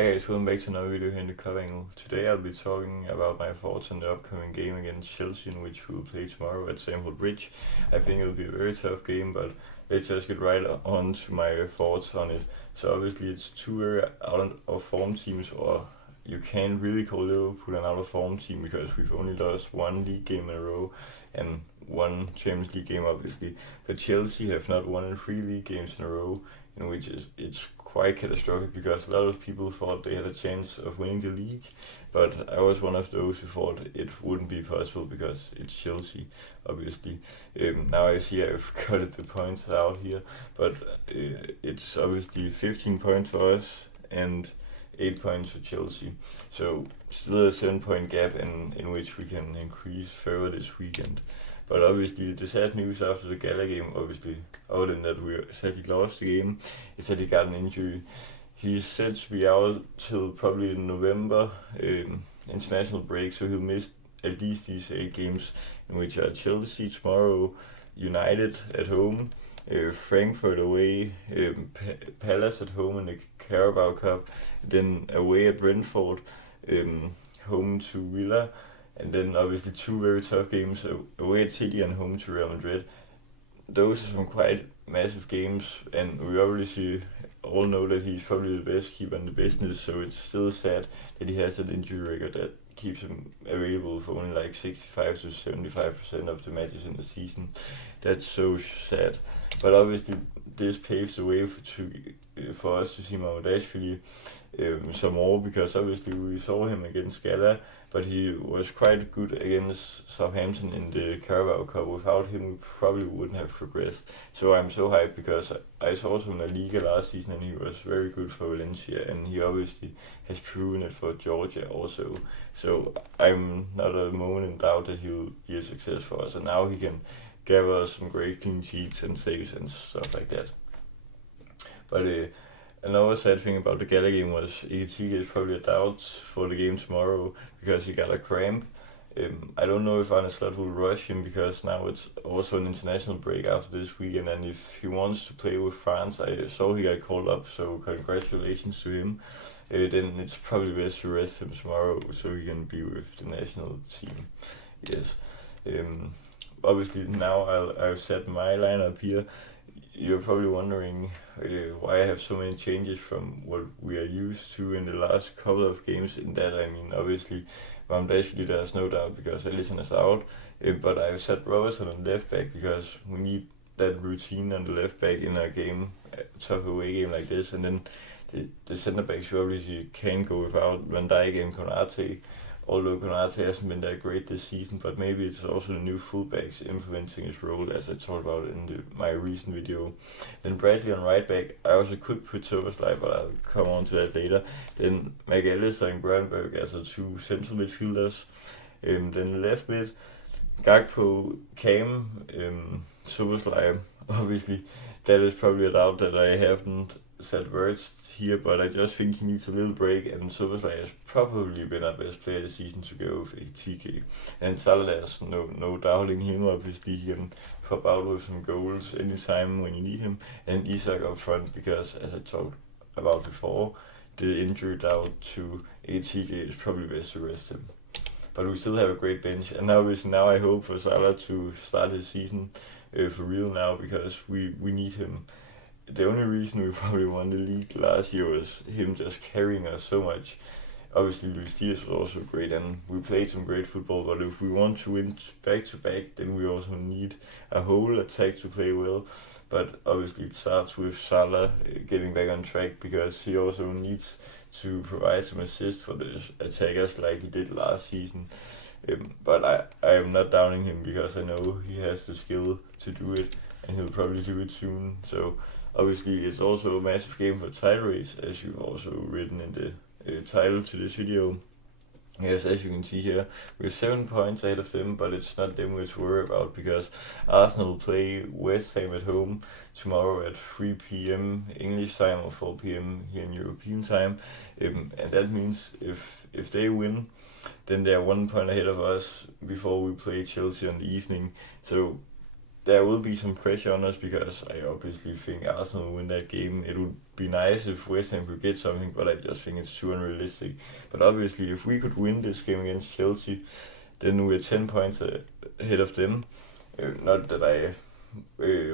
Hi guys, welcome back to another video here in the Club Angle. Today I'll be talking about my thoughts on the upcoming game against Chelsea, in which we will play tomorrow at Stamford Bridge. I think it'll be a very tough game, but let's just get right on to my thoughts on it. So obviously it's two very out of form teams, or you can't really call Liverpool an out of form team because we've only lost one league game in a row and one Champions League game obviously. But Chelsea have not won in 3 league games in a row, in which it's quite catastrophic because a lot of people thought they had a chance of winning the league, but I was one of those who thought it wouldn't be possible because it's Chelsea, obviously. Now I see I've cut the points out here, but it's obviously 15 points for us and 8 points for Chelsea. So still a 7 point gap in which we can increase further this weekend. But obviously the sad news after the Gala game, obviously, other than that we said he lost the game, is that he got an injury. He's said to be out till probably November international break, so he'll miss at least these 8 games, in which are Chelsea tomorrow, United at home, Frankfurt away, Palace at home in the Carabao Cup, then away at Brentford, home to Villa, and then obviously 2 very tough games away at City and home to Real Madrid. Those are some quite massive games, and we obviously all know that he's probably the best keeper in the business, so it's still sad that he has an injury record that keeps him available for only like 65 to 75% of the matches in the season. That's so sad. But obviously this paves the way for us to see Mamadashvili some more, because obviously we saw him against Gala, but he was quite good against Southampton in the Carabao Cup. Without him we probably wouldn't have progressed. So I'm so hyped because I saw him in La Liga last season and he was very good for Valencia, and he obviously has proven it for Georgia also. So I'm not a moment in doubt that he'll be a success for us, and now he can gather us some great clean sheets and saves and stuff like that. But another sad thing about the Gala game was Ekitike is probably a doubt for the game tomorrow because he got a cramp. I don't know if Arne Slot will rush him because now it's also an international break after this weekend, and if he wants to play with France, I saw he got called up, so congratulations to him. Then it's probably best to rest him tomorrow so he can be with the national team. Yes. Obviously now I've set my lineup here. You're probably wondering why I have so many changes from what we are used to in the last couple of games. In that, I mean, obviously, Ramdashvili, there's no doubt because Alisson is out, but I've set Robertson on left back because we need that routine on the left back in a game, a tough away game like this, and then the centre backs you obviously can't go without Van Dijk and Konate. Although Konate hasn't been that great this season, but maybe it's also the new fullbacks implementing his role, as I talked about in my recent video. Then Bradley on right back. I also could put Soberslide, but I'll come on to that later. Then McAllister and Grönberg as the 2 central midfielders. Then left mid, Gakpo, Cam, Soberslide. Obviously, that is probably a doubt that I haven't said words here, but I just think he needs a little break, and Soberslide has probably been our best player this season to go with Ekitike. And Salah, there's no doubting him, obviously he can pop out with some goals anytime when you need him. And Isak up front because, as I talked about before, the injury doubt to Ekitike is probably best to rest him. But we still have a great bench, and now I hope for Salah to start his season for real now, because we need him. The only reason we probably won the league last year was him just carrying us so much. Obviously Luis Diaz was also great and we played some great football, but if we want to win back to back, then we also need a whole attack to play well. But obviously it starts with Salah getting back on track, because he also needs to provide some assist for the attackers like he did last season. But I am not doubting him because I know he has the skill to do it, and he'll probably do it soon. So obviously it's also a massive game for title race, as you've also written in the title to this video. Yes, as you can see here, we're 7 points ahead of them, but it's not them we're to worry about because Arsenal play West Ham at home tomorrow at 3 p.m. English time or 4 p.m. here in European time. And that means if they win, then they're 1 point ahead of us before we play Chelsea on the evening. So there will be some pressure on us because I obviously think Arsenal will win that game. It would be nice if West Ham could get something, but I just think it's too unrealistic. But obviously, if we could win this game against Chelsea, then we're 10 points ahead of them. Not that I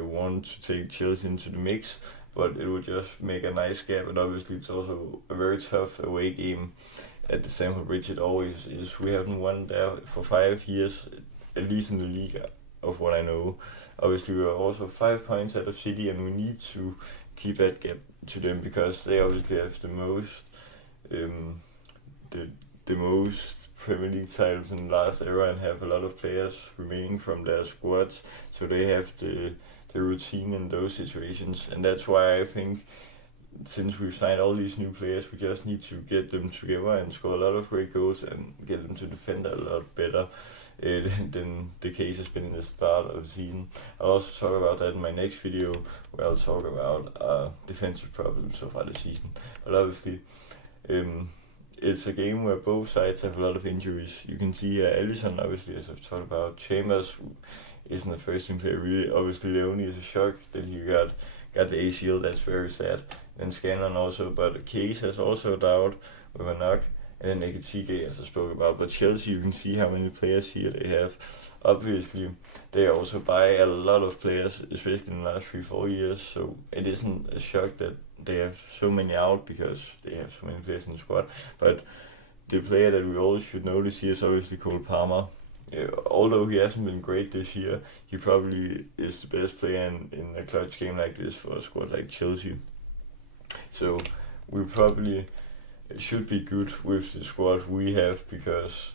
want to take Chelsea into the mix, but it would just make a nice gap. And obviously, it's also a very tough away game at the Stamford Bridge. It always is. We haven't won there for 5 years, at least in the league, of what I know. Obviously, we are also 5 points out of City, and we need to keep that gap to them because they obviously have the most the most Premier League titles in the last era and have a lot of players remaining from their squads, so they have the routine in those situations. And that's why I think, since we've signed all these new players, we just need to get them together and score a lot of great goals and get them to defend a lot better than the case has been in the start of the season. I'll also talk about that in my next video, where I'll talk about defensive problems so far this season. But obviously, it's a game where both sides have a lot of injuries. You can see Alisson, obviously, as I've talked about. Chambers isn't the first team player, really. Obviously, Leone is a shock that he got the ACL. That's very sad. And Scanlon also, but Case has also a doubt with a knock. And then Ekitike, as I spoke about. But Chelsea, you can see how many players here they have. Obviously, they also buy a lot of players, especially in the last 3-4 years. So it isn't a shock that they have so many out because they have so many players in the squad. But the player that we all should notice here is obviously Cole Palmer. Although he hasn't been great this year, he probably is the best player in a clutch game like this for a squad like Chelsea. So we probably should be good with the squad we have because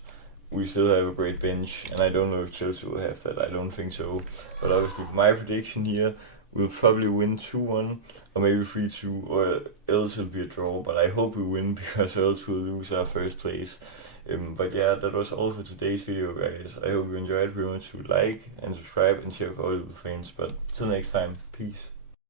we still have a great bench, and I don't know if Chelsea will have that. I don't think so. But obviously, my prediction here, we'll probably win 2-1 or maybe 3-2, or else it'll be a draw. But I hope we win because else we'll lose our first place. But yeah, that was all for today's video, guys. I hope you enjoyed. Remember to like and subscribe and share with all the friends. But till next time, peace.